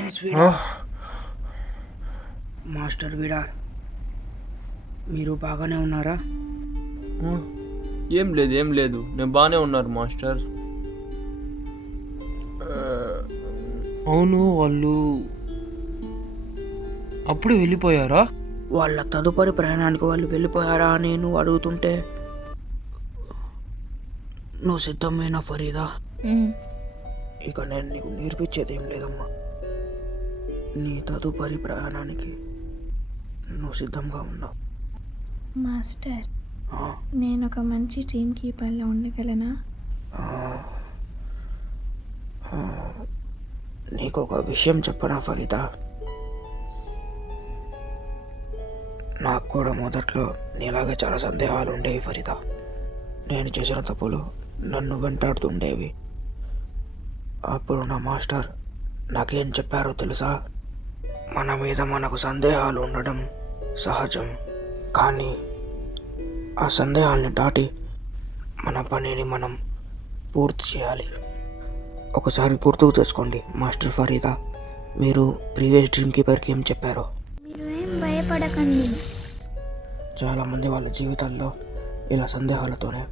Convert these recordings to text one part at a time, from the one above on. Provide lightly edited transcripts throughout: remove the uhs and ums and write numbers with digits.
Prince విడార్, master విడార్, మీరు బాగానే ఉన్నారా? ఏం లేదు నేను బాగానే ఉన్నారు మాస్టర్. అవును, వాళ్ళు అప్పుడే వెళ్ళిపోయారా? వాళ్ళ తదుపరి ప్రయాణానికి వాళ్ళు వెళ్ళిపోయారా అని నువ్వు అడుగుతుంటే, నువ్వు సిద్ధమేనా ఫరీదా? ఇక నేను నీకు నేర్పించేది ఏం లేదమ్మా. నీ తదుపరి ప్రయాణానికి నువ్వు సిద్ధంగా ఉన్నావు. మాస్టర్, నేను ఒక మంచి టీమ్ కీపర్లో ఉండగలనా? నీకు ఒక విషయం చెప్పనా ఫరీదా? నాకు కూడా మొదట్లో నీలాగే చాలా సందేహాలు ఉండేవి ఫరీదా. నేను చేసిన తప్పులు నన్ను వెంటాడుతుండేవి. అప్పుడు నా మాస్టర్ నాకేం చెప్పారో తెలుసా? మన మీద మనకు సందేహాలు ఉండడం సహజం, కానీ ఆ సందేహాల్ని దాటి మన పనిని మనం పూర్తి చేయాలి. ఒకసారి గుర్తుకు తెచ్చుకోండి మాస్టర్ ఫరీదా, మీరు ప్రీవియస్ డ్రీమ్ కీపర్కి ఏం చెప్పారో. మీరు ఏం భయపడకండి. చాలామంది వాళ్ళ జీవితాల్లో ఇలా సందేహాలతోనే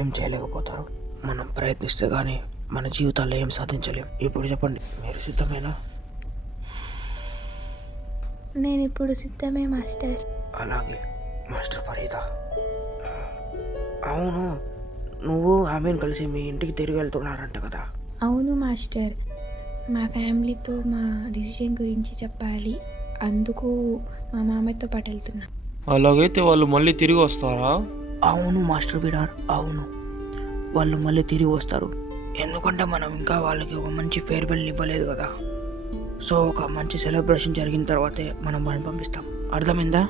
ఏం చేయలేకపోతారు. మనం ప్రయత్నిస్తే కానీ మన జీవితాల్లో ఏం సాధించలేం. ఇప్పుడు చెప్పండి, మీరు సిద్ధమేనా? నేను ఇప్పుడు సిద్ధమే మాస్టర్. అలాగే మాస్టర్ ఫరీదా. అవును, నువ్వు ఆమెను కలిసి మీ ఇంటికి తిరిగి వెళ్తున్నారంట కదా? అవును మాస్టర్, మా ఫ్యామిలీతో మా డిసిజన్ గురించి చెప్పాలి, అందుకు మా మామయ్యతో పాటు వెళ్తున్నా. అలాగైతే వాళ్ళు మళ్ళీ తిరిగి వస్తారా? అవును మాస్టర్ బిడార్, అవును, వాళ్ళు మళ్ళీ తిరిగి వస్తారు. ఎందుకంటే మనం ఇంకా వాళ్ళకి ఒక మంచి ఫేర్వెల్ ఇవ్వలేదు కదా. సో ఒక మంచి సెలబ్రేషన్ జరిగిన తర్వాతే మనం వాళ్ళని పంపిస్తాం. అర్థమైందా?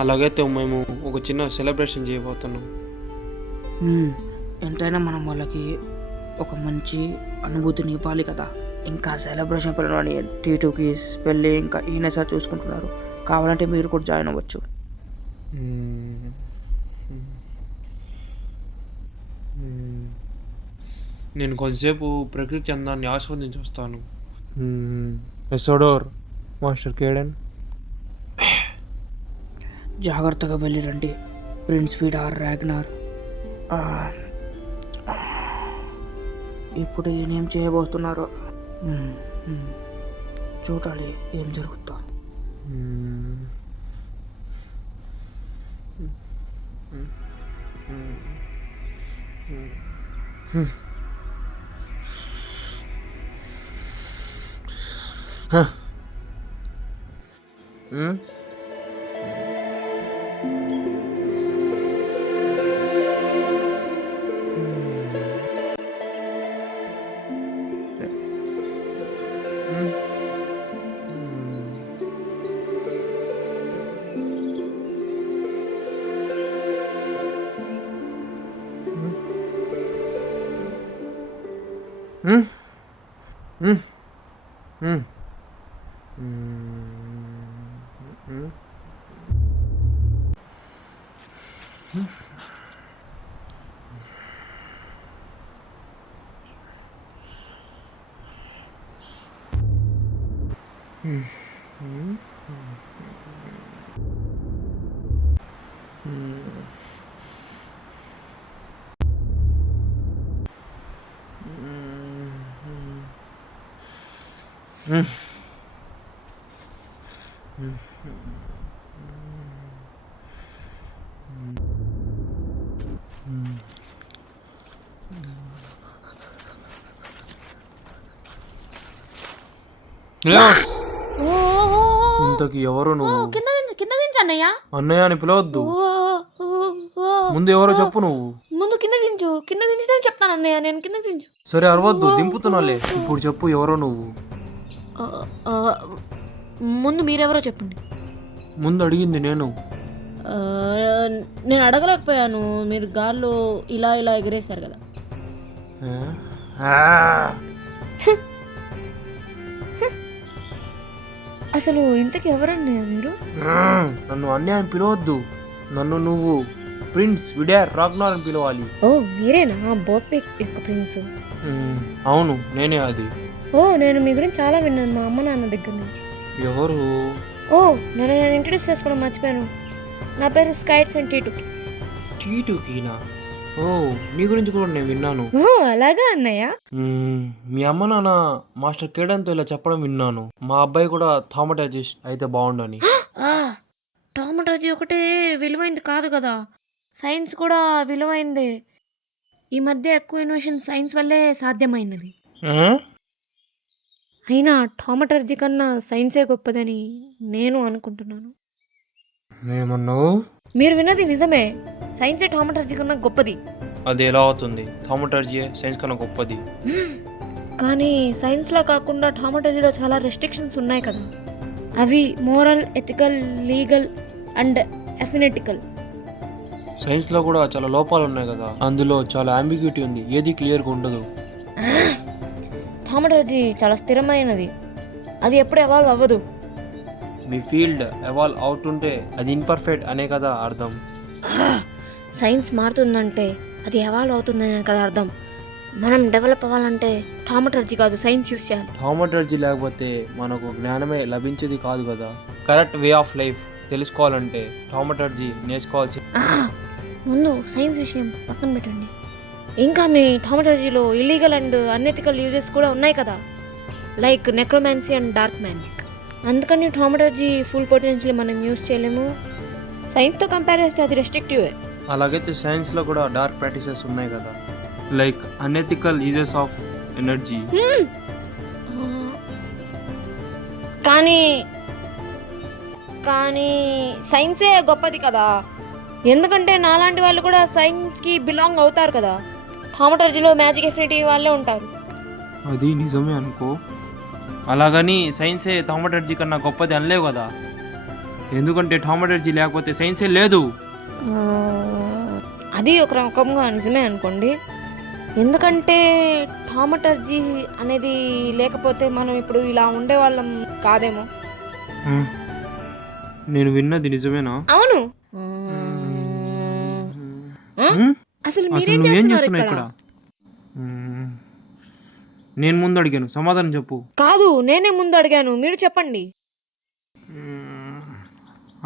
అలాగైతే మేము ఒక చిన్న సెలబ్రేషన్ చేయబోతున్నాం. ఎంతైనా మనం వాళ్ళకి ఒక మంచి అనుభూతిని ఇవ్వాలి కదా. ఇంకా సెలబ్రేషన్ పిల్లలని T2కి పెళ్ళి ఇంకా ఈయన సార్ చూసుకుంటున్నారు. కావాలంటే మీరు కూడా జాయిన్ అవ్వచ్చు. నేను కొంతసేపు ప్రకృతి అందాన్ని ఆస్వాదించి వస్తాను. ఎసోడోర్, మాస్టర్ కేడెన్. జాగ్రత్తగా వెళ్ళి రండి ప్రిన్స్ విడార్, రాగ్నార్. ఇప్పుడు ఈయనేం చేయబోతున్నారో చూడాలి ఏం జరుగుతుందో. ఇంతకి ఎవరు నువ్వు? కింద దించు అన్నయ్య. అన్నయ్య అని పిలవద్దు, ముందు ఎవరో చెప్పు. నువ్వు ముందు కింద దించితే చెప్తాను అన్నయ్య. నేను కింద దించు. సరే అరవద్దు, దింపుతున్నాలే. ఇప్పుడు చెప్పు ఎవరో నువ్వు. ముందు మీరెవరో చెప్పండి. ముందు అడిగింది నేను. నేను అడగలేకపోయాను, మీరు గాల్లో ఇలా ఎగిరేశారు కదా. అసలు ఇంతకీ ఎవరన్నయ్య మీరు? నన్ను అన్నయ్య అని పిలవద్దు, నన్ను నువ్వు ప్రిన్స్ విడార్ రాగ్నార్ అని పిలవాలి. ఓ మీరేనా బోత్విక్ యొక్క ప్రిన్స్? అవును నేనే అది. ఓ ఓ నేను మీ గురించి చాలా విన్నాను మా అమ్మ నాన్న దగ్గర నుంచి. ఎవరు? ఓ నేను ఇంట్రడ్యూస్ చేసుకోవడం మర్చిపోయాను. నా పేరు స్కైట్స్ అండ్ టీటుకి. టీటుకీనా? ఓ నీ గురించి కూడా నేను విన్నాను. ఓ అలాగా అన్నయ్య. మీ అమ్మ నాన్న మాస్టర్ కేడన్తో ఇలా చెప్పడం విన్నాను. మా అబ్బాయి కూడా థామటాలజిస్ట్ అయితే బాగుండని. టామటాలజీ ఒకటే విలువైంది కాదు కదా, సైన్స్ కూడా విలువైందే. ఈ మధ్య ఎక్కువ ఇన్నోవేషన్ సైన్స్ వల్లే సాధ్యమైనది. అయినా టామటాలజీ కన్నా సైన్సే గొప్పదని నేను అనుకుంటున్నాను. ఏమన్నావు? మీరు విన్నది నిజమే, సైన్సే టామటాలజీ కన్నా గొప్పది. అది ఎలా అవుతుంది? థామటాలజీ సైన్స్ కన్నా గొప్పది. కానీ సైన్స్లో కాకుండా టామటాలజీలో చాలా రెస్ట్రిక్షన్స్ ఉన్నాయి కదా. అవి మోరల్, ఎథికల్, లీగల్ అండ్ ఎఫినెటికల్. సైన్స్లో కూడా చాలా లోపాలు ఉన్నాయి కదా, అందులో చాలా అంబిగ్యూటీ ఉంది, ఏది క్లియర్గా ఉండదు. టామటాలజీ చాలా స్థిరమైనది, అది ఎప్పుడు ఎవాల్వ్ అవ్వదు. మీ ఫీల్డ్ ఎవాల్వ్ అవుతుంటే అది ఇన్పర్ఫెక్ట్ అనే కదా అర్థం. సైన్స్ మారుతుందంటే అది ఎవాల్వ్ అవుతుందని కదా అర్థం. మనం డెవలప్ అవ్వాలంటే టామటాలజీ కాదు సైన్స్ యూస్ చేయాలి. థామటాలజీ లేకపోతే మనకు జ్ఞానమే లభించేది కాదు కదా. కరెక్ట్ వే ఆఫ్ లైఫ్ తెలుసుకోవాలంటే థామటాలజీ నేర్చుకోవాల్సి. ముందు సైన్స్ విషయం పక్కన పెట్టండి. ఇంకా మీ టామటాలజీలో ఇల్లీగల్ అండ్ అన్ఎథికల్ యూజెస్ కూడా ఉన్నాయి కదా, like necromancy and dark magic. అందుకని టామటాలజీ ఫుల్ పొటెన్షియల్ మనం యూస్ చేయలేము. సైన్స్తో కంపేర్ చేస్తే అది రెస్ట్రిక్టివే. అలాగైతే సైన్స్లో కూడా డార్క్ ప్రాక్టీసెస్ ఉన్నాయి కదా, like unethical uses of energy. కానీ కానీ సైన్సే గొప్పది కదా, ఎందుకంటే నాలాంటి వాళ్ళు కూడా సైన్స్కి బిలాంగ్ అవుతారు కదా. టామటాలజీలో మ్యాజిక్ ఎఫినిటీ వాళ్ళే ఉంటారు. అది నిజమే అనుకో. అలాగని సైన్సే థామటాలజీ కన్నా గొప్పది అనలేవు కదా, ఎందుకంటే థామటాలజీ లేకపోతే సైన్సే లేదు. అది ఒక రకంగా నిజమే అనుకోండి, ఎందుకంటే టామటాలజీ అనేది లేకపోతే మనం ఇప్పుడు ఇలా ఉండేవాళ్ళం కాదేమో. నేను విన్నది నిజమేనా? అవును. అసలు మీరేం చేస్తున్నారు ఇక్కడ? నేను ముందు అడిగాను, సమాధానం చెప్పు. కాదు, నేనే ముందు అడిగాను, మీరు చెప్పండి.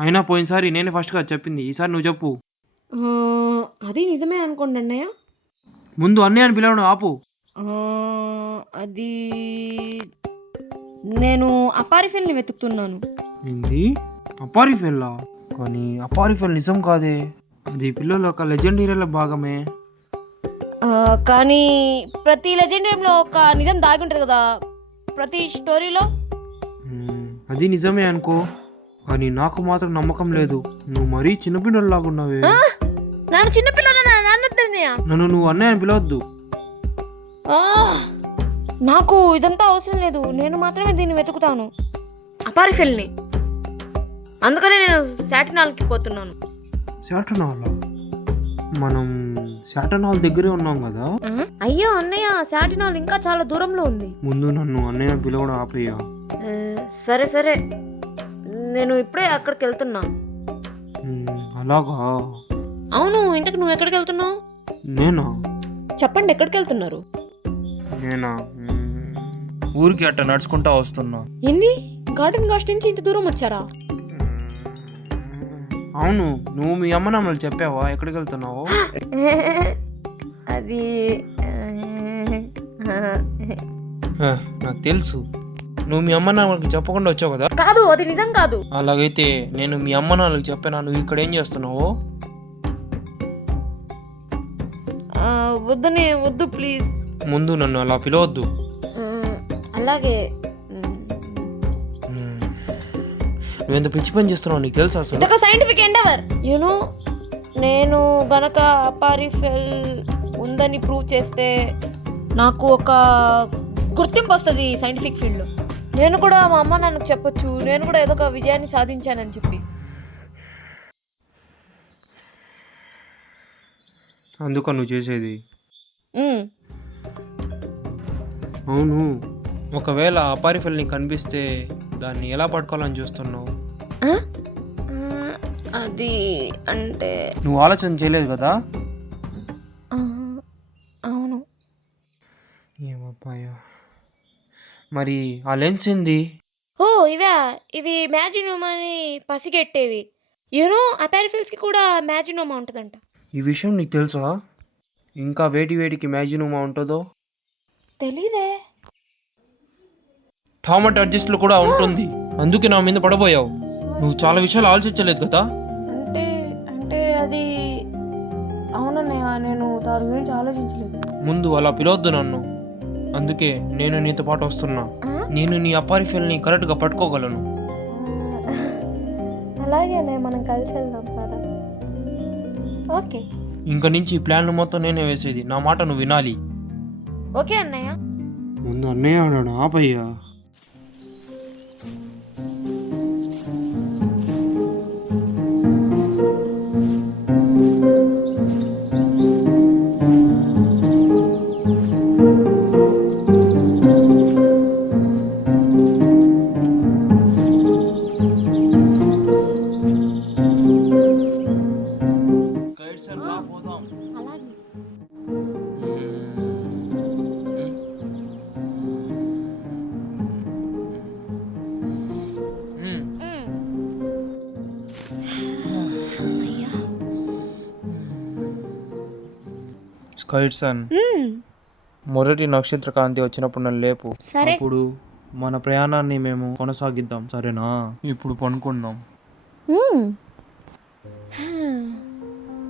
అయినా పోయినసారి నేనే ఫస్ట్గా చెప్పింది, ఈసారి నువ్వు చెప్పు. అది నిజమే అనుకోండి అన్నయ్య. ముందు అన్నయ్య అని పిలవడం ఆపు. అది నేను అపారిఫెల్ని వెతుకుతున్నాను. ఏంది అపారిఫెల్లా? కానీ అపారిఫెల్ నిజం కాదే, అది పిల్లల ఒక లెజెండరీల భాగమే. కానీ ప్రతి లెజెండరీలో ఒక నిజం దాగి ఉంటుంది కదా, ప్రతి స్టోరీలో. అది నిజమే అనుకో, కానీ నాకు మాత్రం నమ్మకం లేదు. నువ్వు మరీ చిన్నపిల్లలాగా ఉన్నావే. నన్ను చిన్నపిల్లలు నన్ను నువ్వు అన్నయ్య అని పిలవద్దు. నాకు ఇదంతా అవసరం లేదు, నేను మాత్రమే దీన్ని వెతుకుతాను, అపారిఫెల్ని. అందుకనే నేను శాటినాల్కి పోతున్నాను. శాటనాలా? మనం శాటనాల్ దగ్గరే ఉన్నాం కదా. అయ్యో అన్నయ్య, శాటినాల్ ఇంకా చాలా దూరంలో ఉంది. ముందు నన్ను అన్నయ్య పిలవడం ఆపయ్యా. సరే సరే, నేను ఇప్పుడే అక్కడికి వెళ్తున్నా. అలాగా? అవును, ఇంతకు నువ్వు ఎక్కడికి వెళ్తున్నావు? నేనా? చెప్పండి, ఎక్కడికి వెళ్తున్నారు? నేనా? ఊరికి అట్ట నడుచుకుంటా వస్తున్నా. ఏంది, గార్డెన్ గాస్ట్ నుంచి ఇంత దూరం వచ్చారా? అవును, నువ్వు మీ అమ్మ నాన్నలు చెప్పావా ఎక్కడికి వెళ్తున్నావో? అది నాకు తెలుసు, నువ్వు మీ అమ్మ నాన్నలకు చెప్పకుండా వచ్చావు కదా. కాదు, అది నిజం కాదు. అలాగైతే నేను మీ అమ్మ నాన్నలకు చెప్పానా నువ్వు ఇక్కడ ఏం చేస్తున్నావో? వద్దునే, వద్దు ప్లీజ్. ముందు నన్ను అలా పిలవద్దు. అలాగే. నువ్వెంత పిచ్చి పని చేస్తున్నావు నీకు తెలుసా అసలు? ఇదొక సైంటిఫిక్ ఎండెవర్, యూనో. నేను గనక అపారిఫెల్ ఉందని ప్రూవ్ చేస్తే నాకు ఒక గుర్తింపు వస్తుంది సైంటిఫిక్ ఫీల్డ్లో. నేను కూడా మా అమ్మ నాన్నకు చెప్పొచ్చు, నేను కూడా ఏదో ఒక విజయాన్ని సాధించానని చెప్పి. అందుక నువ్వు చేసేది? అవును, ఒకవేళ అపారిఫెల్ని కనిపిస్తే దాన్ని ఎలా పట్టుకోవాలని చూస్తున్నావు? అది అంటే నువ్వు ఆలోచన చేయలేదు కదా. అవును. ఏమబ్బాయో, మరి ఆ లెన్స్ ఏంది? ఓ ఇవి మ్యాజినోమా అని పసిగెట్టేవి. అపారిఫిల్స్కి కూడా మ్యాజినోమా ఉంటుందంట. ఈ విషయం నీకు తెలుసా? ఇంకా వేటికి మ్యాజినోమా ఉంటుందో? తెలీదే. థామటాలజిస్ట్లో కూడా ఉంటుంది. అందుకే నా మీద పడబోయావు. నువ్వు చాలా విషయాలు ఆలోచించలేదు కదా. అంటే అంటే అది అవునన్నయ్య, నేను దాని గురించి ఆలోచించలేదు. ముందు అలా పిలవద్దు నన్ను. అందుకే నేను నీతో పాటు వస్తున్నా. నేను నీ అపారిఫిల్ని కరెక్ట్గా పట్టుకోగలను. అలాగే మనం కలిసి వెళ్దాం కదా. ఓకే ఇంక నుంచి ఈ ప్లాన్లు మొత్తం నేనే వేసేది. నా మాట నువ్వు వినాలి. ఓకే అన్నయ్య. ముందు అన్నయ్య అన్నాడు, ఆపయ్యా. అలాగే. స్కైట్సన్, మొదటి నక్షత్ర కాంతి వచ్చినప్పుడు నన్ను లేపు. సరే. అప్పుడు మన ప్రయాణాన్ని మేము కొనసాగిద్దాం, సరేనా? ఇప్పుడు పనుకుందాం.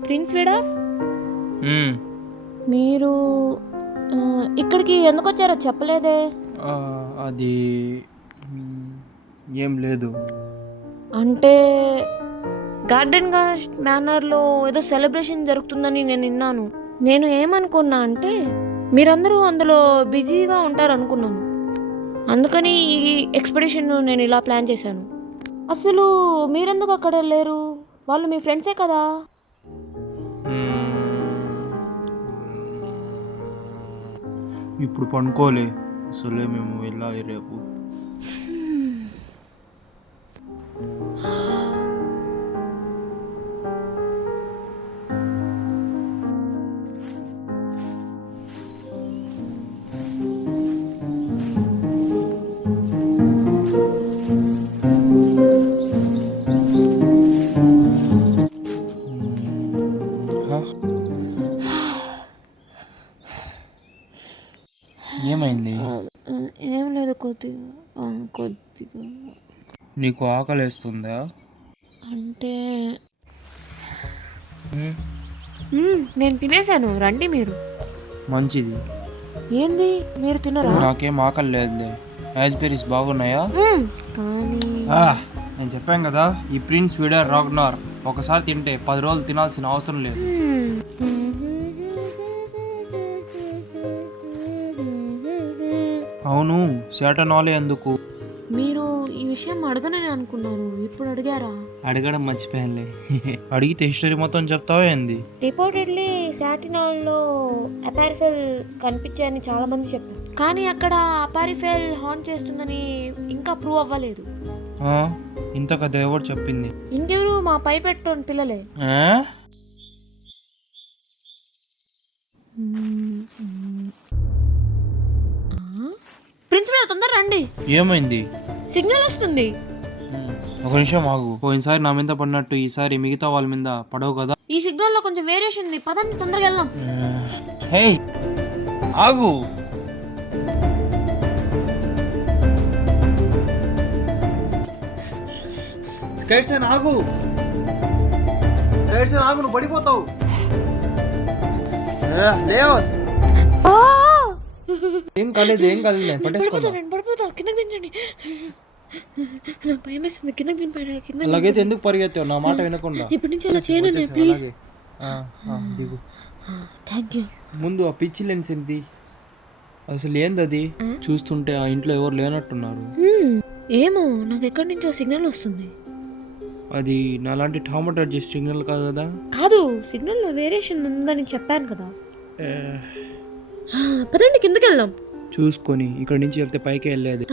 ప్రిన్స్ విడా, మీరు ఇక్కడికి ఎందుకు వచ్చారో చెప్పలేదే. అది ఏం లేదు. అంటే గార్డెన్ మేనర్లో ఏదో సెలబ్రేషన్ జరుగుతుందని నేను విన్నాను. నేను ఏమనుకున్నా అంటే మీరందరూ అందులో బిజీగా ఉంటారనుకున్నాను. అందుకని ఈ ఎక్స్పెడిషన్ నేను ఇలా ప్లాన్ చేశాను. అసలు మీరెందుకు అక్కడ లేరు? వాళ్ళు మీ ఫ్రెండ్సే కదా. ఇప్పుడు పనుకోలే, అసలే మేము వెళ్ళాలి రేపు. ఏమైంది? ఏం లేదు, కొద్దిగా నీకు ఆకలేస్తుందా? అంటే నేను తినేసాను. రండి మీరు. మంచిది. ఏంది మీరు తినరా? నాకేం ఆకలి లేదులే. రాస్బెర్రీస్ బాగున్నాయా? కానీ నేను చెప్పాను కదా, ఈ ప్రిన్స్ విడర్ రాగ్నార్ ఒకసారి తింటే 10 రోజులు తినాల్సిన అవసరం లేదు. అవును, శాటనాలే ఎందుకు? మీరు ఈ విషయం అడగనని అనుకున్నాను, ఇప్పుడు అడిగారా? అడగడం మర్చిపోయానులే. అడిగితే హిస్టరీ మొత్తం చెప్తావా ఏంది? రిపోర్టెడ్లీ శాటినాల్లో అపారిఫెల్ కనిపించాయని చాలా మంది చెప్పారు, కానీ అక్కడ అపారిఫెల్ హాన్ చేస్తుందని ఇంకా ప్రూవ్ అవ్వలేదు. ఇంత కథ ఎవరు చెప్పింది? ఇంకెవరు, మా పై పెట్టోని పిల్లలే. ప్రిన్స్ తొందర రండి. ఏమైంది? సిగ్నల్ వస్తుంది. ఒక నిమిషం ఆగు. పోయినసారి నా మీద పడినట్టు ఈసారి మిగతా వాళ్ళ మీద పడవు కదా. ఈ సిగ్నల్ లో కొంచెం వేరియేషన్ ఉంది, పదండి తొందరగా వెళ్దాం. హే ఆగు. స్కైట్సన్ ఆగు. స్కైట్సన్ ఆగు, నువ్వు పడిపోతావు. లేవస్. ఏం కాలేదు పట్టేసుకో. కిందకి దించండి. నాకు భయం వేస్తుంది. కిందకి దింపండి. అలాగైతే ఎందుకు పరిగెత్తావు నా మాట వినకుండా? ఇప్పటి నుంచి అలా చేయను ప్లీజ్. దిగు. Thank you. ముందు ఆ పిచ్చి లెన్స్ ఏంటి అసలు? ఏంది అది? చూస్తుంటే ఆ ఇంట్లో ఎవరు లేనట్టున్నారు. ఏమో, నాకు ఎక్కడి నుంచో సిగ్నల్ వస్తుంది. అది నాలాంటి థామటాలజీ సిగ్నల్ కాదు కదా? కాదు, సిగ్నల్ లో వేరియేషన్ ఉందని చెప్పాను కదా. పదండి కిందకి వెళ్దాం. చూసుకొని ఇక్కడ నుంచి వెళ్తే పైకి వెళ్ళేది.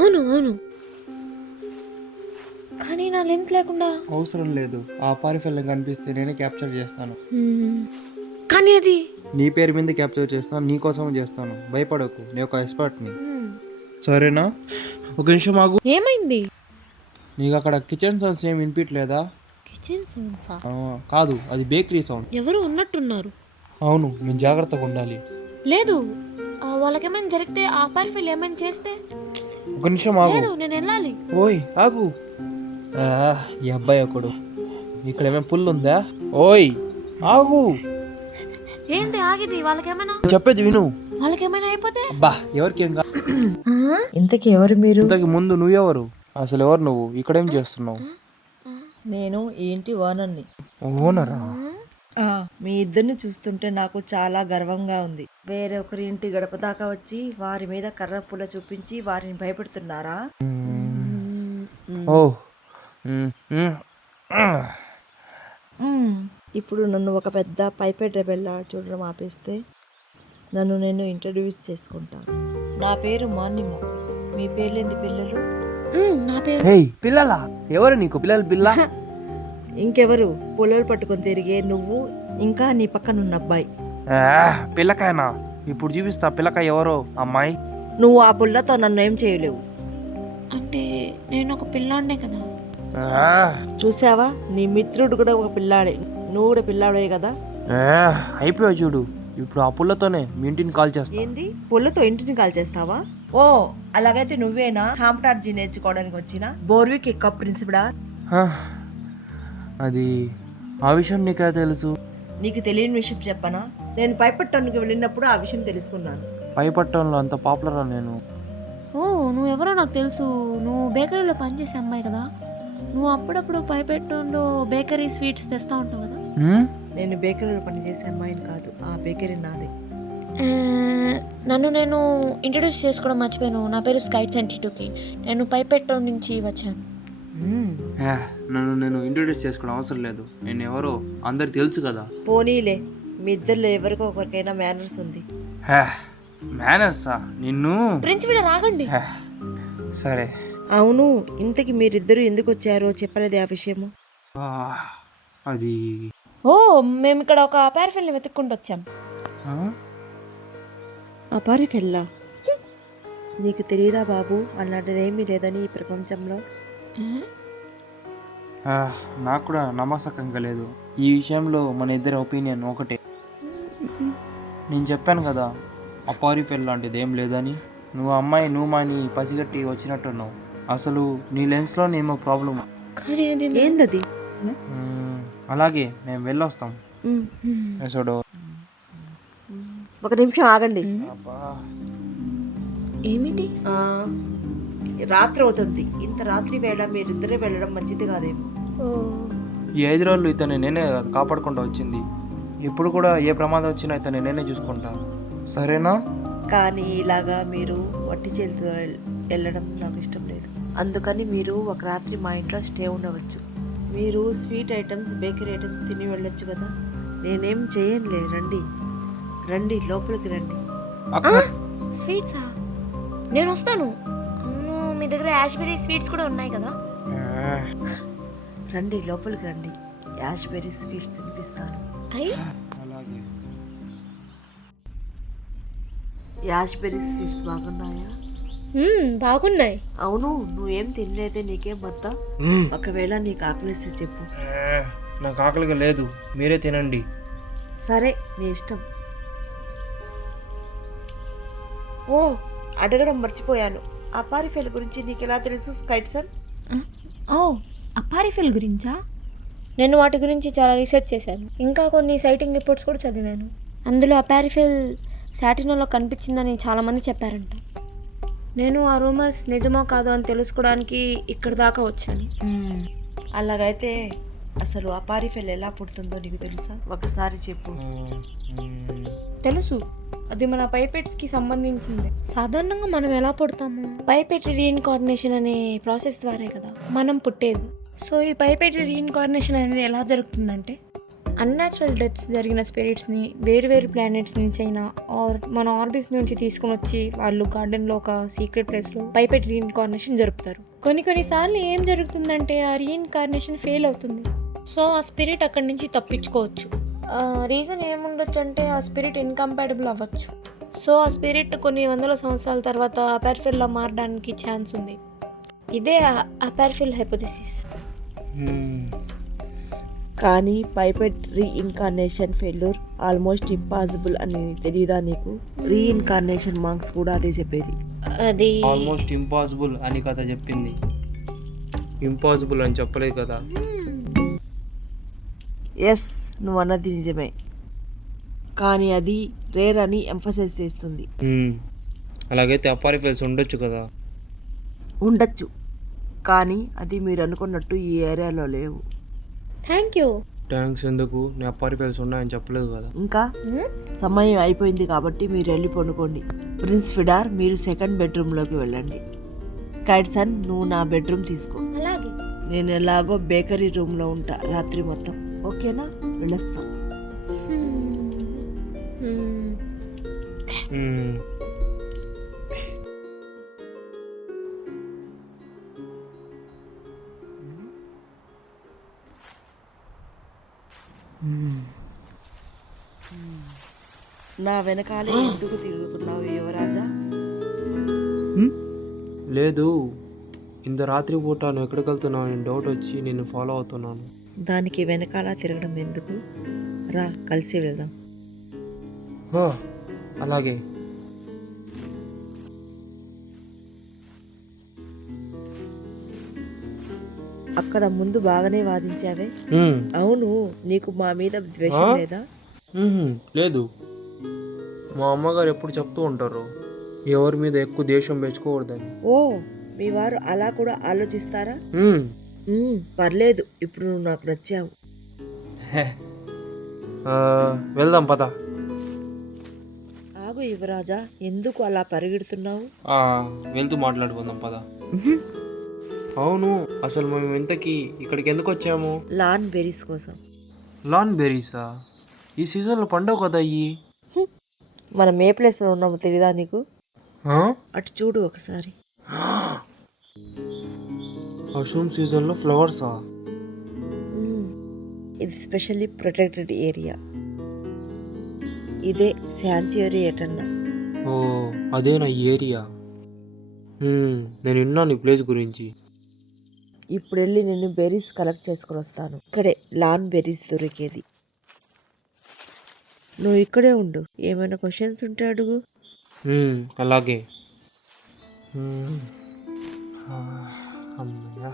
అవును, కానీ నా లెన్స్ లేకుండా. అవసరం లేదు, ఆ పారిఫెల్ కనిపిస్తే నేనే క్యాప్చర్ చేస్తాను. కానీ అది నీ పేరు మీద క్యాప్చర్ చేస్తాను, నీ కోసం చేస్తాను. భయపడకు, నేను ఒక ఎక్స్పర్ట్ని. సరేనా? ఒక నిమిషం ఆగు. ఏమైంది? నీకు అక్కడ కిచెన్ సౌండ్స్ ఏం వినిపించలేదా? కిచెన్ సౌండ్సా? కాదు, అది బేకరీ సౌండ్. ఎవరు ఉన్నట్టున్నారు. అవును, మేము జాగ్రత్తగా ఉండాలి. లేదు, వాళ్ళకేమైనా జరిగితే ఆ పర్ఫెక్ట్ ఏమైనా చేస్తే. ఒక నిమిషం ఆగు. లేదు, నేను వెళ్ళాలి. ఓయ్ ఆగు. ఈ అబ్బాయి ఒకడు. ఇక్కడ ఏమైనా పుల్లు ఉందా? ఓయ్ ఆగు. ఏంటి ఆగిది? వాళ్ళకేమైనా చెప్పేది విను. వాళ్ళకేమైనా అయిపోతే? అబ్బా, ఎవరికేం కాదు. ఇంతకీ ఎవరు మీరు? ఇంతకు ముందు నువ్వెవరు? అసలు ఎవరు నువ్వు? ఇక్కడేం చేస్తున్నావు? నేను ఈ ఇంటి ఓనర్ని. ఓనరా? మీ ఇద్దరిని చూస్తుంటే నాకు చాలా గర్వంగా ఉంది. వేరే ఒకరి ఇంటి గడప దాకా వచ్చి వారి మీద కర్ర పుల్ల చూపించి వారిని భయపెడుతున్నారా? ఓ. ఇప్పుడు నన్ను ఒక పెద్ద పైపెట్ రెబెల్లా చూడడం ఆపేస్తే నన్ను నేను ఇంట్రడ్యూస్ చేసుకుంటాను. నా పేరు మార్నిమో. మీ పేర్లేంది పిల్లలు? నా పేరు. హే, పిల్లలా? ఎవరు నీకు పిల్లలు? పిల్ల ఇంకెవరు? పొలాలు పట్టుకొని తిరిగే నువ్వు, ఇంకా నీ పక్కనున్న అబ్బాయి. పిల్లకాయనా? ఇప్పుడు చూపిస్తా పిల్లకాయ ఎవరో. అమ్మాయి, నువ్వు ఆ పుల్లతో నన్ను ఏం చేయలేవు. అంటే నేను ఒక పిల్లాడినే కదా. చూసావా, నీ మిత్రుడు కూడా ఒక పిల్లాడే, నువ్వు కూడా పిల్లాడే కదా. అయిపోయావు చూడు. ఇప్పుడు ఆ పుల్లతోనే మీ ఇంటిని కాల్ చేస్తా. ఏంది, పుల్లతో ఇంటిని కాల్ చేస్తావా? ఓ, అలాగైతే నువ్వేనా హాంప్టార్జీ నేర్చుకోవడానికి వచ్చిన బోర్విక్ కప్ ప్రిన్సిపడా? అది ఆ విషయం నీకే తెలుసు. నీకు తెలియని విషయం చెప్పనా? నేను పైపట్టణానికి వెళ్ళినప్పుడు ఆ విషయం తెలుసుకున్నాను. పైపట్టణంలో అంత పాపులరా నేను? ఓ, నువ్వెవరో నాకు తెలుసు. నువ్వు బేకరీలో పనిచేసే అమ్మాయి కదా. నువ్వు అప్పుడప్పుడు పైపెట్టంలో బేకరీ స్వీట్స్ తెస్తూ ఉంటావు కదా. నేను బేకరీలో పనిచేసే అమ్మాయిని కాదు, ఆ బేకరీ నాదే. నన్ను నేను ఇంట్రడ్యూస్ చేసుకోవడం మర్చిపోయాను. నా పేరు స్కైట్ 22కి. నేను పైపెట్టం నుంచి వచ్చాను. నన్ను నేను ఇంట్రొడ్యూస్ చేసుకోవడం అవసరం లేదు. నేను ఎవరో అందరికి తెలుసు కదా. పోనీలే, మీ ఇద్దరిలో ఎవరికో ఒకరికైనా మేనర్స్ ఉంది. మేనర్సా? నిన్ను ప్రిన్సిపల్ రాగండి. సరే. అవును, ఇంతకి మీరిద్దరు ఎందుకు వచ్చారో చెప్పలేదే ఆ విషయము. అది ఓ, మేము ఇక్కడ ఒక పారాఫిల్ని వెతుక్కుంటూ వచ్చాం. అపారి ఫెల్లా, నీకు తెలియదా బాబు, అలాంటిదేమీ లేదని ఈ ప్రపంచంలో. నాకు కూడా నమ్మసకంగా లేదు. ఈ విషయంలో మన ఇద్దరి ఒపీనియన్ ఒకటే. నేను చెప్పాను కదా, అపారిఫెల్ లాంటిది ఏం లేదని. నువ్వు అమ్మాయి నువ్వు పసిగట్టి వచ్చినట్టున్నావు. అసలు నీ లెన్స్లోనేమో ప్రాబ్లం. ఏందది? అలాగే మేము వెళ్ళొస్తాం. ఎసోడో. ఒక నిమిషం ఆగండి. ఏమిటి? రాత్రి అవుతుంది. ఇంత రాత్రి వేళ మీరిద్దరే వెళ్ళడం మంచిది కాదేమో. ఈ 5 రోజులు ఇతను నేనే కాపాడుకుంటూ వచ్చింది. ఇప్పుడు కూడా ఏ ప్రమాదం వచ్చినా ఇతను నేనే చూసుకుంటా. సరేనా? కానీ ఇలాగా మీరు వట్టి చేతితో వెళ్ళడం నాకు ఇష్టం లేదు. అందుకని మీరు ఒక రాత్రి మా ఇంట్లో స్టే ఉండవచ్చు. మీరు స్వీట్ ఐటమ్స్, బేకరీ ఐటమ్స్ తిని వెళ్ళొచ్చు కదా. నేనేం చేయనులే. రండి రండి, లోపలికి రండి. స్వీట్సా? నేను వస్తాను. అవును, మీ దగ్గర యాష్బెర్రీ స్వీట్స్ కూడా ఉన్నాయి కదా. రండి, లోపలికి రండి. యాష్బెర్రీ స్వీట్స్ తినిపిస్తాను. అలాగే. యాష్బెర్రీ స్వీట్స్ బాగున్నాయా? బాగున్నాయి. అవును, నువ్వేం తినలేదే, నీకేం వద్దా? ఒకవేళ నీకు ఆకలిస్తే చెప్పు. నాకు ఆకలిగా లేదు, మీరే తినండి. సరే, నీ ఇష్టం. ఓ, అడగడం మర్చిపోయాను. అపారిఫెల్ గురించి నీకు ఎలా తెలుసు స్కైట్సన్? ఓ, అపారిఫెల్ గురించా? నేను వాటి గురించి చాలా రీసెర్చ్ చేశాను. ఇంకా కొన్ని సైటింగ్ రిపోర్ట్స్ కూడా చదివాను. అందులో అపారిఫెల్ సాటినోలో కనిపించిందని చాలామంది చెప్పారంట. నేను ఆ రూమర్స్ నిజమో కాదో అని తెలుసుకోవడానికి ఇక్కడ దాకా వచ్చాను. అలాగైతే అసలు అపారిఫెల్ ఎలా పుడుతుందో నీకు తెలుసా? ఒకసారి చెప్పు. తెలుసు, అది మన పైపెట్స్కి సంబంధించింది. సాధారణంగా మనం ఎలా పుడతాము? పైపెట్ రీఇన్కార్నేషన్ అనే ప్రాసెస్ ద్వారా కదా మనం పుట్టేది. సో ఈ పైపెట్ రీఇన్కార్నేషన్ అనేది ఎలా జరుగుతుందంటే, అన్యాచురల్ డెత్స్ జరిగిన స్పిరిట్స్ని వేరు ప్లానెట్స్ నుంచి అయినా ఆర్ మన ఆర్బిట్స్ నుంచి తీసుకుని వచ్చి వాళ్ళు గార్డెన్లో ఒక సీక్రెట్ ప్లేస్లో పైపెట్ రీఇన్కార్నేషన్ జరుపుతారు. కొన్నిసార్లు ఏం జరుగుతుందంటే ఆ రీఇన్కార్నేషన్ ఫెయిల్ అవుతుంది. సో ఆ స్పిరిట్ అక్కడి నుంచి తప్పించుకోవచ్చు. రీజన్ ఏముండొచ్చు అంటే ఆ స్పిరిట్ ఇన్కంపాటబుల్ అవ్వచ్చు. సో ఆ స్పిరిట్ కొన్ని వందల సంవత్సరాల తర్వాత అపార్ఫిల్లా మారడానికి ఛాన్స్ ఉంది. ఇదే అపార్ఫిల్ హైపోథెసిస్. కానీ pipette reincarnation failure almost impossible అని తెలియదా నీకు? రీఇన్కార్నేషన్ మార్క్స్ కూడా అదే చెప్పేది. అది ఆల్మోస్ట్ ఇంపాసిబుల్ అని కదా చెప్పింది, ఇంపాసిబుల్ అని చెప్పలేదు కదా. ఎస్, నువ్వు అన్నది నిజమే, కానీ అది రేర్ అని ఎంఫసైజ్ చేస్తుంది. అలాగైతే అపారిఫైల్స్ ఉండొచ్చు కదా. ఉండొచ్చు, కానీ అది మీరు అనుకున్నట్టు ఈ ఏరియాలో లేవు. Thank you. ట్యాంక్స్ ఎందుకు, నేను అపారిఫైల్స్ ఉన్నాయని చెప్పలేదు కదా. ఇంకా సమయం అయిపోయింది కాబట్టి మీరు వెళ్ళి పండుకోండి. ప్రిన్స్ ఫిడార్, మీరు సెకండ్ బెడ్రూమ్లోకి వెళ్ళండి. కైట్సన్, నువ్వు నా బెడ్రూమ్ తీసుకో. అలాగే. నేను ఎలాగో బేకరీ రూమ్లో ఉంటా రాత్రి మొత్తం. ఓకేనా? వెళ్ళొస్తాం. నా వెనకాలే ఎందుకు తిరుగుతున్నావు యువరాజా? లేదు, ఇంత రాత్రి పూట నువ్వు ఎక్కడికి వెళ్తున్నావు అని డౌట్ వచ్చి నేను ఫాలో అవుతున్నాను. దానికి వెనకాల తిరగడం ఎందుకు? రా, కలిసి వెళ్దాం. అలాగే. అక్కడ ముందు బాగానే వాదించావే. అవును, నీకు మా మీద ద్వేషం లేదా? లేదు, మా అమ్మగారు ఎప్పుడు చెప్తూ ఉంటారు ఎవరి మీద ఎక్కువ దేశం పెంచుకోకూడదని. ఓ, మీ వారు అలా కూడా ఆలోచిస్తారా? పర్లేదు, ఇప్పుడు నువ్వు నాకు నచ్చావు. వెళ్దాం పద. ఆగు యువరాజా, ఎందుకు అలా పరిగెడుతున్నావు? వెళ్తూ మాట్లాడుకుందాం పద. అవును, అసలు మేము ఇంతకీ ఇక్కడికి ఎందుకు వచ్చాము? లాన్ బెర్రీస్ కోసం. లాన్ బెర్రీసా? ఈ సీజన్లో పండవు కదా అయ్యి. మనం ఏ ప్లేస్లో ఉన్నామో తెలియదా నీకు? అటు చూడు ఒకసారి. మష్రూమ్ సీజన్లో ఫ్లవర్సా? ఇది స్పెషల్లీ ప్రొటెక్టెడ్ ఏరియా. ఇదే శాంచురీ ఎటన్నా. ఓ, అదే నా ఏరియా. నేను విన్నాను ఈ ప్లేస్ గురించి. ఇప్పుడు వెళ్ళి నేను బెర్రీస్ కలెక్ట్ చేసుకుని వస్తాను. ఇక్కడే లాన్ బెర్రీస్ దొరికేది. నువ్వు ఇక్కడే ఉండు, ఏమైనా క్వశ్చన్స్ ఉంటే అడుగు. అలాగే. అమ్మయ్యా.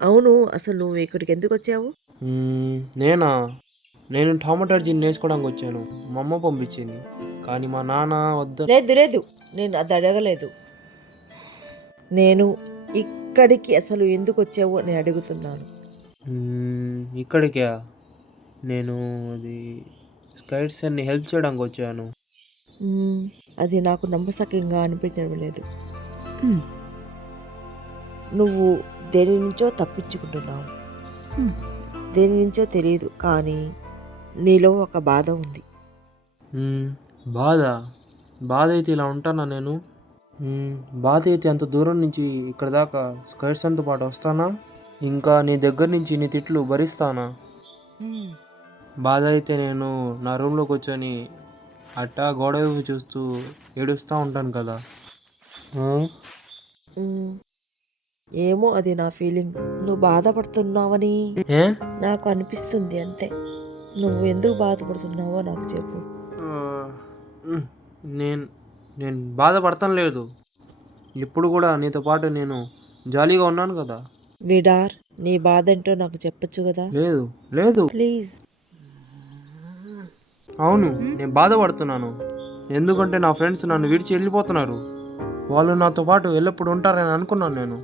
అవును, అసలు నువ్వు ఇక్కడికి ఎందుకు వచ్చావు? నేను టామటార్జీని నేర్చుకోవడానికి వచ్చాను. మా అమ్మ పంపించింది, కానీ మా నాన్న వద్ద. లేదు, నేను అది అడగలేదు. నేను ఇక్కడికి అసలు ఎందుకు వచ్చావు అని అడుగుతున్నాను. ఇక్కడికా? నేను అది స్కైట్సన్ని హెల్ప్ చేయడానికి వచ్చాను. అది నాకు నమ్మసకంగా అనిపించడం లేదు. నువ్వు దేని నుంచో తప్పించుకుంటున్నావు. దేని నుంచో తెలియదు, కానీ నీలో ఒక బాధ ఉంది. బాధ అయితే ఇలా ఉంటానా నేను? బాధ అయితే అంత దూరం నుంచి ఇక్కడ దాకా స్కైట్సన్తో పాటు వస్తానా? ఇంకా నీ దగ్గర నుంచి నీ తిట్లు భరిస్తానా? బాధ అయితే నేను నా రూమ్లోకి వచ్చని అట్టా గోడ వైపు చూస్తూ ఏడుస్తూ ఉంటాను కదా. ఏమో, అది నా ఫీలింగ్. నువ్వు బాధపడుతున్నావని నాకు అనిపిస్తుంది, అంతే. నువ్వు ఎందుకు బాధపడుతున్నావో నాకు చెప్పు. నేను బాధపడతాను లేదు. ఇప్పుడు కూడా నీతో పాటు నేను జాలీగా ఉన్నాను కదా. విడార్, నీ బాధ ఏంటో నాకు చెప్పొచ్చు కదా. లేదు ప్లీజ్. అవును, నేను బాధపడుతున్నాను. ఎందుకంటే నా ఫ్రెండ్స్ నన్ను విడిచి వెళ్ళిపోతున్నారు. వాళ్ళు నాతో పాటు ఎల్లప్పుడు ఉంటారని అనుకున్నాను నేను.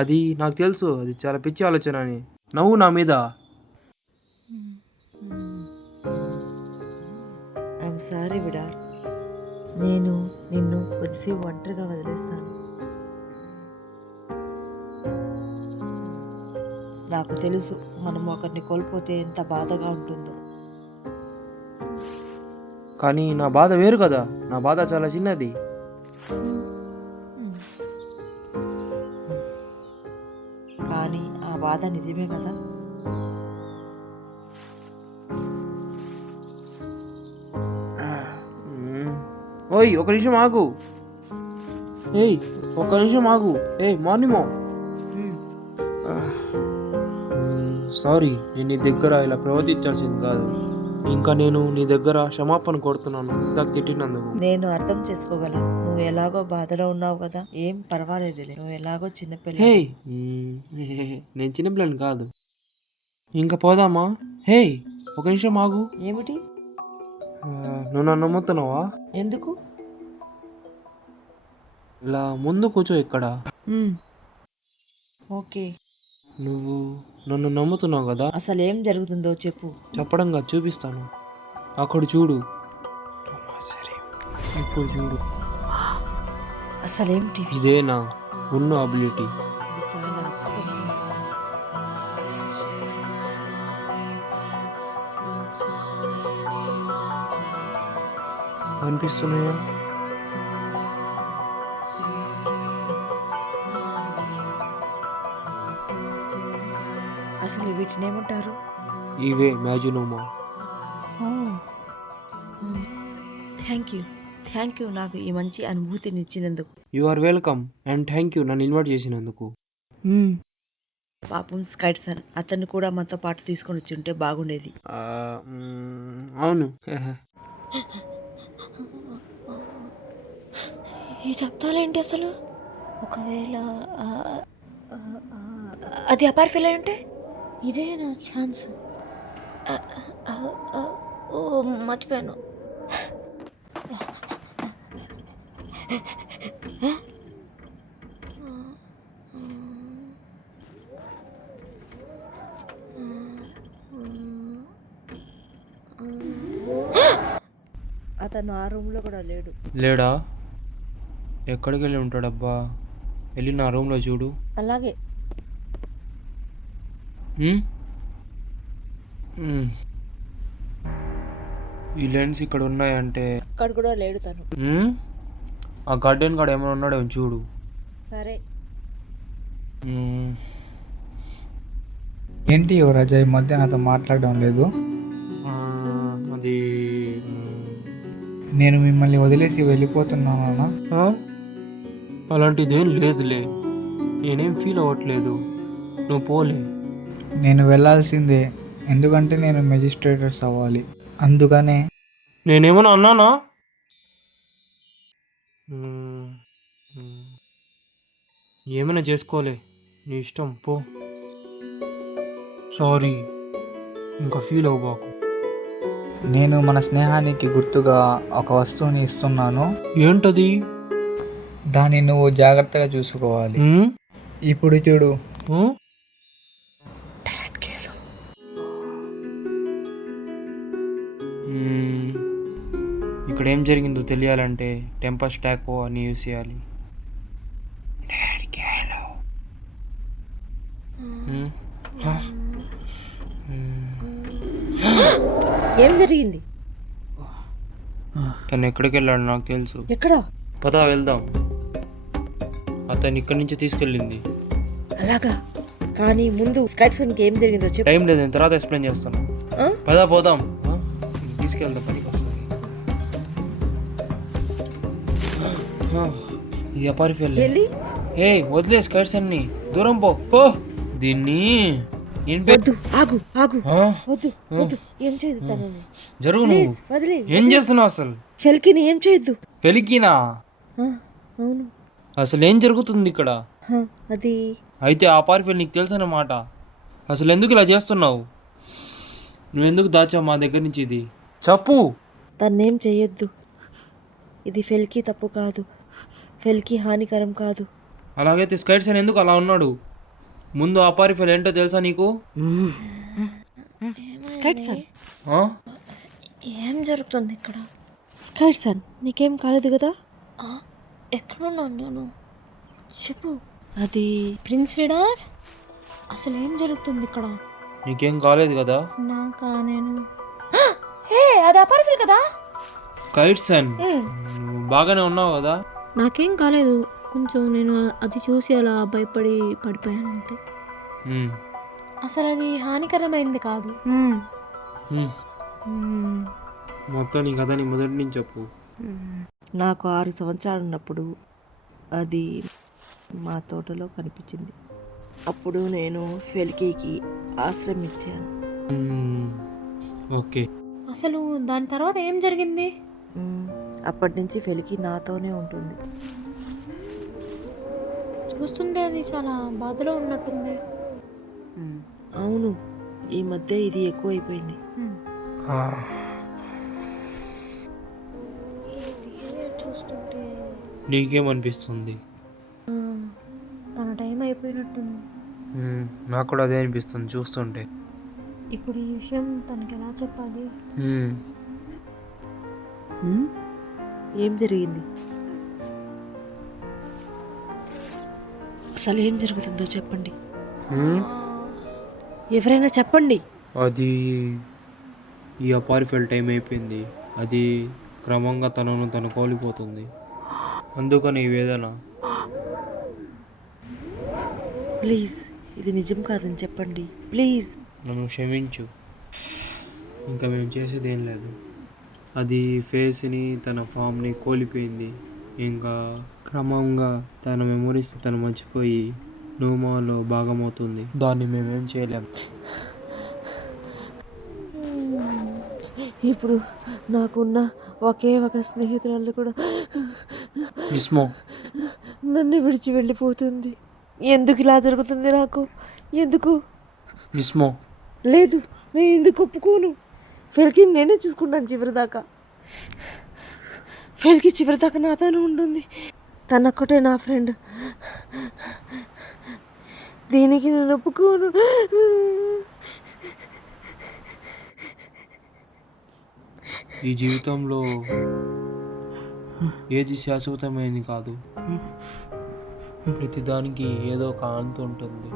అది నాకు తెలుసు, అది చాలా పిచ్చి ఆలోచన అని. నవ్వు నా మీద. I'm sorry విడార్. నేను నిన్ను కొద్దిసేపు ఒంటరిగా వదిలేస్తాను. నాకు తెలుసు మనం ఒకరిని కోల్పోతే ఎంత బాధగా ఉంటుందో. కానీ నా బాధ వేరు కదా, నా బాధ చాలా చిన్నది. కానీ ఆ బాధ నిజమే కదా. ఓయ్ ఒక నిమిషం ఆగు. ఏయ్ ఒక నిమిషం ఆగు. ఏయ్ మార్నిమో, సారీ, నేను నీ దగ్గర ఇలా ప్రవర్తించాల్సింది కాదు. ఇంకా నేను నీ దగ్గర క్షమాపణ కోరుతున్నాను ఇందాక తిట్టినందుకు. నేను అర్థం చేసుకోగలను. నువ్వు ఎలాగో బాధలో ఉన్నావు కదా, ఏం పర్వాలేదులే. నువ్వు ఎలాగో చిన్నపిల్ల. హే నేను చిన్నపిల్లని కాదు. ఇంకా పోదామా? హే ఒక నిమిషం ఆగు. ఏమిటి? నువ్వు నన్ను నమ్ముతున్నావా? ఎందుకు? ఇలా ముందు కూర్చో ఇక్కడ. ఓకే. నువ్వు నన్ను నమ్ముతున్నావు కదా, అసలు ఏం జరుగుతుందో చెప్పు. చెప్పడంగా చూపిస్తాను. అక్కడ చూడు. సరే ఇప్పుడు చూడు. అసలేమిటి? ఇదే నా ఉన్న అబిలిటీ. ఇది చాలా అద్భుతం. అనిపిస్తున్నాయా? అసలు వీటిని ఏమంటారు? ఇవే మ్యాజినోమా. థ్యాంక్ యూ నాకు ఈ మంచి అనుభూతిని ఇచ్చినందుకు. You are welcome and thank you నన్ను ఇన్వైట్ చేసినందుకు. పాపం స్కైట్ సన్, అతన్ని కూడా మనతో పాటు తీసుకొని వచ్చి ఉంటే బాగుండేది. అవును. ఈ శబ్దాలేంటి అసలు? ఒకవేళ అది అపార్ ఫెయిల్ అయి ఉంటే ఇదే నా ఛాన్స్. ఓ మర్చిపోయాను. అతను ఆ రూమ్లో కూడా లేడు. లేడా? ఎక్కడికి వెళ్ళి ఉంటాడబ్బా? వెళ్ళి నా రూమ్లో చూడు. అలాగే. ఈ లెన్స్ ఇక్కడ ఉన్నాయంటే అక్కడ కూడా లేడు తను. ఆ గార్డెన్ కాడ ఏమైనా ఉన్నాడేమో చూడు. సరే. ఏంటి యువరాజా ఈ మధ్య నాతో మాట్లాడడం లేదు? అది నేను మిమ్మల్ని వదిలేసి వెళ్ళిపోతున్నానా? అలాంటిదేం లేదులే, నేనేం ఫీల్ అవ్వట్లేదు. నువ్వు పోలే. నేను వెళ్ళాల్సిందే, ఎందుకంటే నేను మెజిస్ట్రేటర్స్ అవ్వాలి, అందుకనే. నేనేమన్నా అన్నానా? ఏమైనా చేసుకోలే, నీ ఇష్టం, పో. సారీ, ఇంకా ఫీల్ అవ్వబాకు. నేను మన స్నేహానికి గుర్తుగా ఒక వస్తువుని ఇస్తున్నాను. ఏంటది? దాన్ని నువ్వు జాగ్రత్తగా చూసుకోవాలి. ఇప్పుడు చూడు. ఇక్కడ ఏం జరిగిందో తెలియాలంటే టెంపర్ స్టాక్ అని యూస్ చేయాలి. ఏం జరిగింది? తను ఎక్కడికి వెళ్ళాడు నాకు తెలుసు. ఎక్కడ? పదా వెళ్దాం. అతను ఇక్కడి నుంచి తీసుకెళ్ళింది. అలాగా? కానీ ముందు స్కైట్ సన్కి ఏం జరిగిందో చెప్పు. టైం లేదు, నేను తర్వాత ఎక్స్ప్లెయిన్ చేస్తాను. పదా పోదాం. తీసుకెళ్దాం పనికి వస్తుంది. ఇది అపారి ఫెయిల్. ఏ వదిలే స్కైట్స్ అన్ని, దూరం పో పో. దీన్ని వద్దు, ఆగు ఆగు, వద్దు వద్దు, ఏం చేయదు తనని. జరుగు. నువ్వు వదిలే. ఏం చేస్తున్నావు అసలు? ఫెల్కిని ఏం చేయొద్దు. పెలికినా? అవును. అసలు ఏం జరుగుతుంది ఇక్కడ? అది అయితే ఆ పారిఫెల్ నీకు తెలుసన్నమాట. అసలు ఎందుకు ఇలా చేస్తున్నావు? నువ్వెందుకు దాచావు మా దగ్గర నుంచి ఇది? చెప్పు. తన్నేం చెయ్యొద్దు. ఇది ఫెల్కి తప్పు కాదు, ఫెల్కి హానికరం కాదు. అలాగైతే స్కైట్స్ అని ఎందుకు అలా ఉన్నాడు? ముందు ఆ పారిఫెల్ ఏంటో తెలుసా నీకు? స్కైట్ సన్, ఏం జరుగుతుంది ఇక్కడ? స్కైట్ సన్, నీకేం కాలేదు కదా? ఎక్కడున్నాను నేను? చెప్పు అది ప్రిన్స్ విడార్. అసలు ఏం జరుగుతుంది ఇక్కడ? నీకేం కాలేదు కదా? నాకా నేను హే, అది అపార్ఫిల్ కదా? కైట్సన్, నువ్వు బాగానే ఉన్నావు కదా? నాకేం కాలేదు, కొంచెం నేను అది చూసి అలా భయపడి పడిపోయాను అంతే. మ్మ్. అసలు అది హానికరమైంది కాదు. మొత్తం నీ కథని మొదటి నుంచి చెప్పు. నాకు 6 సంవత్సరాలు ఉన్నప్పుడు అది మా తోటలో కనిపించింది. అప్పుడు నేను ఫెల్కీకి ఆశ్రయం ఇచ్చాను. ఓకే. అసలు దాని తర్వాత ఏం జరిగింది? అప్పటి నుంచి ఫెల్కీ నాతోనే ఉంటుంది. చూస్తుంటే అది చాలా బాధలో ఉన్నట్టుంది. అవును, ఈ మధ్య ఇది ఎక్కువైపోయింది. చూస్తుంటే నీకేమనిపిస్తుంది? తన టైం అయిపోయినట్టుంది. నాకు కూడా అదే అనిపిస్తుంది చూస్తుంటే. ఇప్పుడు ఈ విషయం తనకి ఎలా చెప్పాలి? ఏం జరిగింది? అసలు ఏం జరుగుతుందో చెప్పండి. ఎవరైనా చెప్పండి. అది ఈ అపారిఫెల్ టైం అయిపోయింది. అది క్రమంగా తనను తను కోల్పోతుంది. అందుకని ఈ వేదన. ప్లీజ్, ఇది నిజం కాదని చెప్పండి ప్లీజ్. నన్ను క్షమించు, ఇంకా మేము చేసేది ఏం లేదు. అది ఫేస్ని తన ఫామ్ని కోల్పోయింది. ఇంకా క్రమంగా తన మెమొరీస్ తను మర్చిపోయి నోమాలో భాగమవుతుంది. దాన్ని మేమేం చేయలేం. ఇప్పుడు నాకున్న ఒకే ఒక స్నేహితురాలు కూడా ఇస్మో, నన్ను విడిచి వెళ్ళిపోతుంది. ఎందుకు ఇలా జరుగుతుంది నాకు? ఎందుకు? ఇస్మో, లేదు, నేను ఎందుకు ఒప్పుకోను. ఫెల్కి నేనే చూసుకుంటాను చివరిదాకా. ఫెల్కి చివరిదాకా నాతోనే ఉంటుంది. తనొక్కటే నా ఫ్రెండ్. దీనికి నేను ఒప్పుకోను. ఈ జీవితంలో ఏది శాశ్వతమైనది కాదు. ప్రతిదానికి ఏదో ఒక అంతు ఉంటుంది.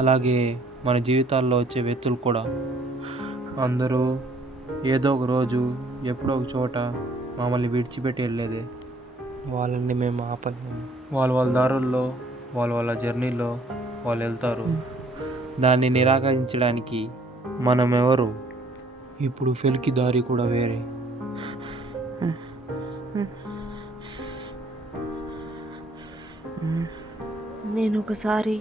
అలాగే మన జీవితాల్లో వచ్చే వ్యక్తులు కూడా. అందరూ ఏదో ఒక రోజు ఎప్పుడో ఒక చోట మమ్మల్ని విడిచిపెట్టి వెళ్ళేదే. వాళ్ళని మేము ఆపలేము. వాళ్ళ దారుల్లో, వాళ్ళ జర్నీలో వాళ్ళు వెళ్తారు. దాన్ని నిరాకరించడానికి మనం ఎవరు? ఇప్పుడు ఫెల్కి దారి కూడా వేరే. నేను ఒకసారి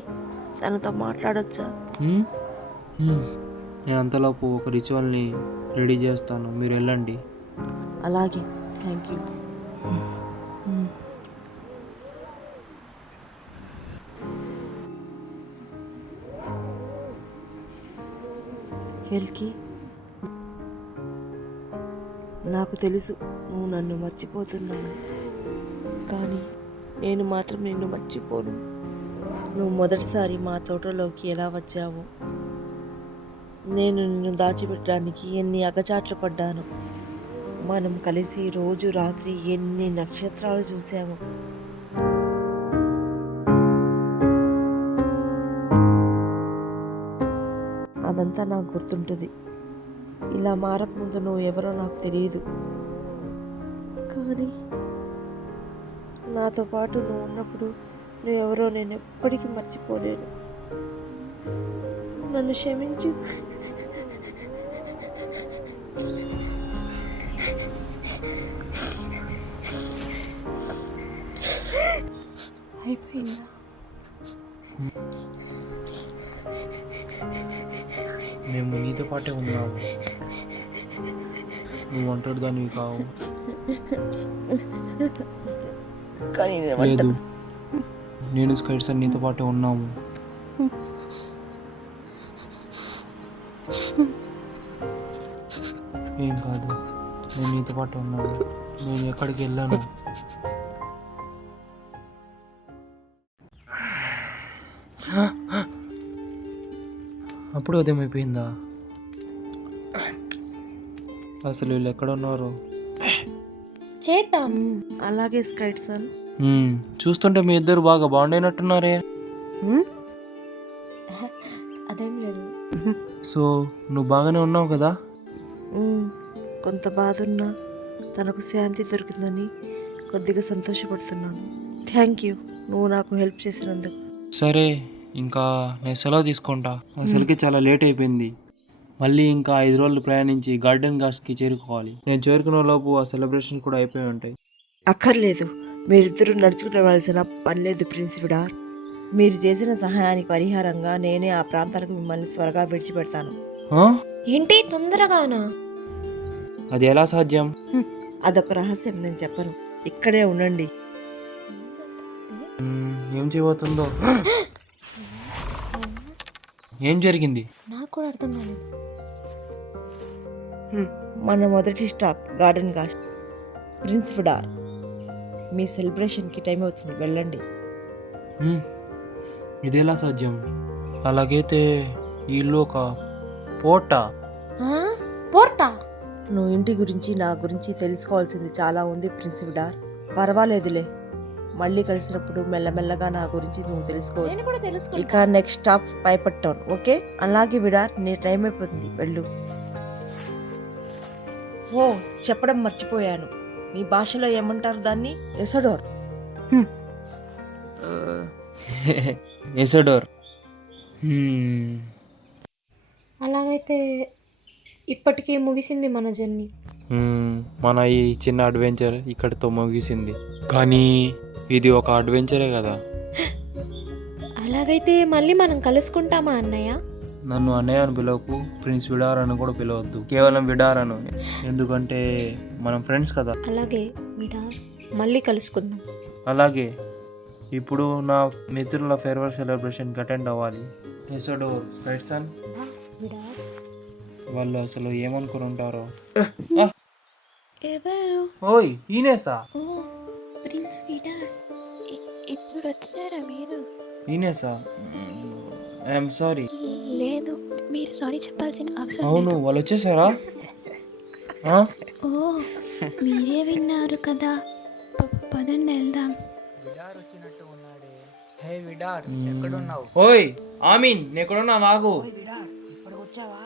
తనతో మాట్లాడొచ్చా? నేను అంతలోపు ఒక రిచువల్ని రెడీ చేస్తాను, మీరు వెళ్ళండి. అలాగే, థ్యాంక్ యూ. ఫెల్కి, నాకు తెలుసు నువ్వు నన్ను మర్చిపోతున్నావు, కానీ నేను మాత్రం నిన్ను మర్చిపోను. నువ్వు మొదటిసారి మా తోటలోకి ఎలా వచ్చావో, నేను నిన్ను దాచిపెట్టడానికి ఎన్ని అగచాట్లు పడ్డాను. మనం కలిసి రోజు రాత్రి ఎన్ని నక్షత్రాలు చూసాము. అదంతా నాకు గుర్తుంటుంది. ఇలా మారకముందు నువ్వు ఎవరో నాకు తెలియదు, కానీ నాతో పాటు నువ్వు ఉన్నప్పుడు నువ్వెవరో నేను ఎప్పటికీ మర్చిపోలేను. నన్ను క్షమించు. అయిపోయిందా? మేము నీతో పాటే ఉన్నాము. నువ్వు ఒంటరి దానివి కావు. కానీ లేదు, నేను స్కైట్స్ అని నీతో పాటే ఉన్నాము. ఏం కాదు, నేను నీతో పాటే ఉన్నాను. నేను ఎక్కడికి వెళ్ళాను. అప్పుడు ఉదయం అయిపోయిందా? అసలు వీళ్ళు ఎక్కడ ఉన్నారు? చేద్దాం. అలాగే స్కైట్ సన్. చూస్తుంటే మీ ఇద్దరు బాగా బాండ్ అయినట్టున్నారే. అదేం లేదు. సో నువ్వు బాగానే ఉన్నావు కదా? కొంత బాధ ఉన్నా తనకు శాంతి దొరికిందని కొద్దిగా సంతోషపడుతున్నాను. థ్యాంక్ యూ, నువ్వు నాకు హెల్ప్ చేసినందుకు. సరే, ఇంకా నేను సెలవు తీసుకుంటా. అసలుకి చాలా లేట్ అయిపోయింది. మళ్ళీ ఇంకా 5 రోజులు ప్రయాణించి గార్డెన్ గార్డ్స్కి చేరుకోవాలి. నేను చేరుకునే లోపు ఆ సెలబ్రేషన్ కూడా అయిపోయి ఉంటాయి. అక్కర్లేదు, మీరిద్దరూ నడుచుకుని వెళ్ళాల్సిన పని లేదు ప్రిన్స్ విడార్. మీరు చేసిన సహాయానికి పరిహారంగా నేనే ఆ ప్రాంతాలకు మిమ్మల్ని త్వరగా విడిచిపెడతాను. ఆ? ఏంటి తొందరగానా? అది ఎలా సాధ్యం? అదొక రహస్యం, నేను చెప్పను. ఇక్కడే ఉండండి. ఏం చేయబోతుందో? ఏం జరిగింది? నాకు కూడా అర్థం కాలేదు. మన మొదటి స్టాప్ గార్డెన్ గాస్ట్. ప్రిన్స్ విడార్, మీ సెలబ్రేషన్కి టైం అవుతుంది, వెళ్ళండి. ఇదేలా సాధ్యం? అలాగైతే ఈ ఇల్లు ఒక పోర్టా? పోర్టా? నువ్వు ఇంటి గురించి నా గురించి తెలుసుకోవాల్సింది చాలా ఉంది ప్రిన్స్ విడార్. పర్వాలేదులే, మళ్ళీ కలిసినప్పుడు మెల్లమెల్లగా నా గురించి నువ్వు తెలుసుకోవచ్చు. నేను కూడా తెలుసుకుంటా. ఇక నెక్స్ట్ స్టాప్ పైపట్ టౌన్. ఓకే, అలాగే విడార్, నీ టైం అయిపోతుంది, వెళ్ళు. ఓ, చెప్పడం మర్చిపోయాను, మీ భాషలో ఏమంటారు దాన్ని? ఎసడోర్. ఎసడోర్. అలాగైతే ఇప్పటికీ ముగిసింది మన జర్నీ. మన ఈ చిన్న అడ్వెంచర్ ఇక్కడితో ముగిసింది. కానీ ఇది ఒక అడ్వెంచరే కదా. అలాగైతే మళ్ళీ మనం కలుసుకుంటామా అన్నయ్య? నన్ను అన్నయ్య అని పిలవకు, ప్రిన్స్ విడార్ అని కూడా పిలవద్దు, కేవలం విడార్ అను. ఎందుకంటే మనం ఫ్రెండ్స్ కదా. అలాగే విడా, మళ్ళీ కలుసుకుందాం. అలాగే, ఇప్పుడు నా మిత్రుల ఫేర్వెల్ సెలబ్రేషన్కి అటెండ్ అవ్వాలి. ఎసడోర్, స్కైట్ సన్, విడా, వాళ్ళు అసలు ఏమనుకుని ఉంటారో. ఎవరు? ఓయ్ ఈనేసా? ఓ ప్రిన్స్ విడార్, ఇప్పుడు వచ్చారా మీరు? ఈనేసా? I'm sorry. లేదు, మీరు సారీ చెప్పాల్సిన అవసరం అవును, లేదు. వాళ్ళు వచ్చేసారా? ఓ, మీరే విన్నారు కదా, పదండి వెళ్దాం. ఓయ్ ఆమీన్, నేను ఎక్కడున్నా? నాకు ఇప్పటికి వచ్చావా?